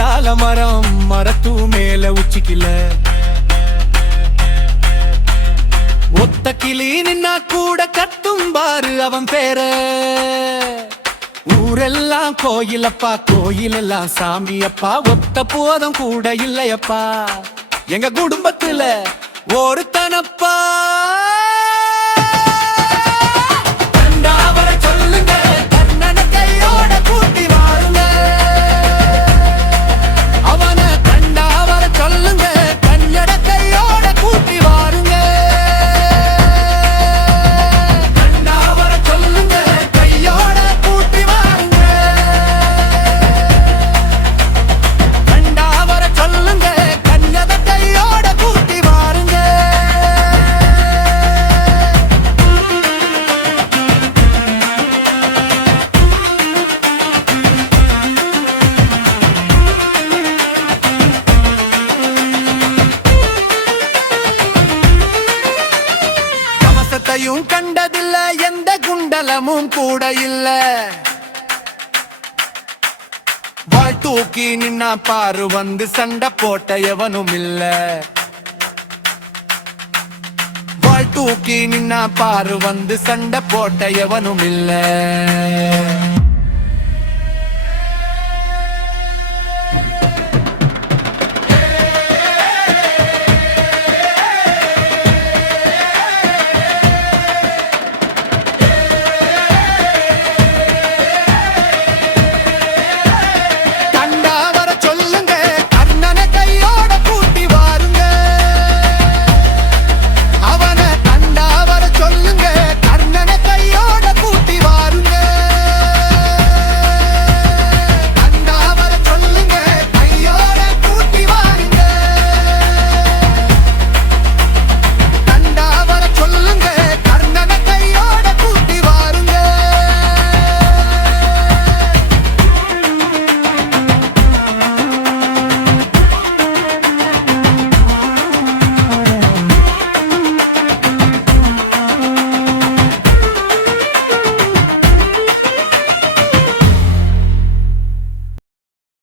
ஆல மரம் மரத்து மேல உச்சிக்கல ஒத்த கிளி நின்னா கூட கத்தும் பாரு அவன் பேர. ஊரெல்லாம் கோயிலப்பா கோயிலெல்லாம் சாமியப்பா ஒத்த போதும் கூட இல்லையப்பா எங்க குடும்பத்துல ஒருத்தனப்பா. கண்டதில்ல எந்த குண்டலமும் கூட இல்ல வாழ் தூக்கி நின்னா பாரு வந்து சண்டை போட்ட எவனும் இல்ல. வாழ் தூக்கி நின்னா பாரு வந்து சண்டை போட்ட எவனும் இல்ல.